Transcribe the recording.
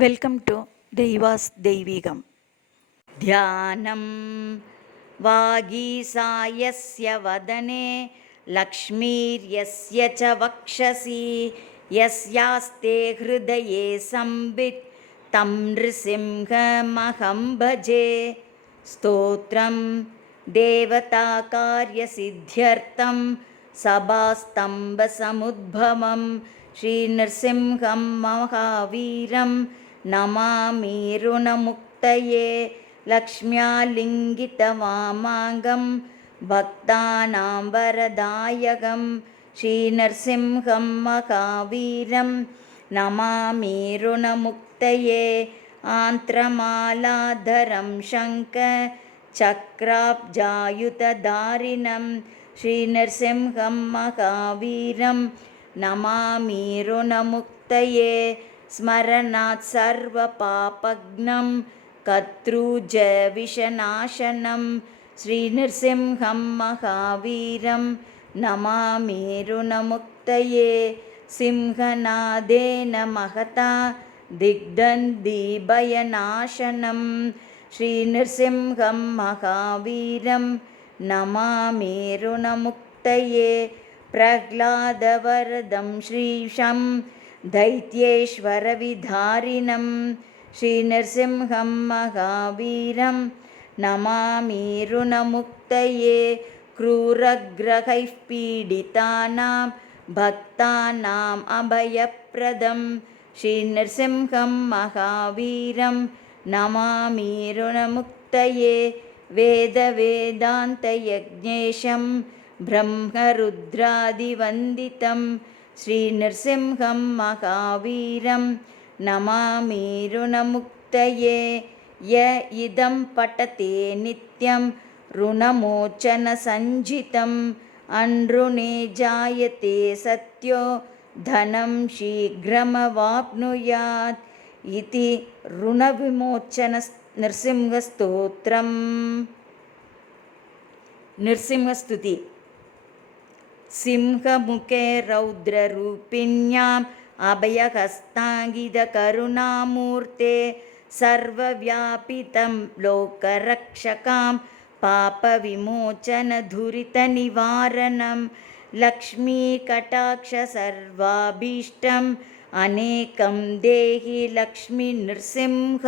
Welcome to దైవాస్ దైవీగం. ధ్యానం వాగీసాయస్య వదనే లక్ష్మీర్యస్య చ వక్షసి యస్యాస్తే హృదయే సంబిత్ తం నృసింహమహం భజే. స్తోత్రం దేవతాకార్యసిద్ధ్యర్థం సభాస్తంభసముద్భవం శ్రీనృసింహం మహావీరం నమామి రుణముక్తయే. లక్ష్మ్యాలింగితవామాంగం భక్తానాం వరదాయకం శ్రీనృసింహం మహావీరం నమామి రుణముక్తయే. ఆంత్రమాలాధరం శంఖ చక్రాబ్జాయుతధారిణం శ్రీనృసింహం మహావీరం నమామి రుణముక్తయే. స్మరణాత్ సర్వపాపఘ్నం కత్రూజవిషనాశనం శ్రీనృసింహం మహావీరం నమామి రుణముక్తయే. సింహనాదేన మహతా దిగ్దందిభయనాశనం శ్రీనృసింహం మహావీరం నమామి రుణముక్తయే. ప్రహ్లాదవరదం శ్రీశం దైత్యేశ్వరవిధారిణం శ్రీనృసింహం మహావీరం నమామి రుణముక్తయే. క్రూరగ్రహైః పీడితానాం భక్తానాం అభయప్రదం శ్రీనృసింహం మహావీరం నమామి రుణముక్తయే. వేదవేదాంతయజ్ఞేశం బ్రహ్మరుద్రాదివందితం శ్రీనృసింహం మహావీరం నమామి రుణముక్తయే. య ఇదం పఠతే నిత్యం రుణమోచనసంజితం అనృణే జాయతే సత్యో ధనం శీఘ్రమవాప్నుయాత్ ఇది రుణవిమోచన నృసింహస్తోత్రం. నృసింహస్తుతి. సింహముఖే రౌద్రరూపిణ్యాం అభయహస్తాంగితకరుణామూర్తే సర్వవ్యాపితం లోకరక్షకాం పాపవిమోచనదురితనివారణం లక్ష్మీకటాక్ష సర్వాభీష్టం అనేకం దేహి లక్ష్మీ నృసింహ.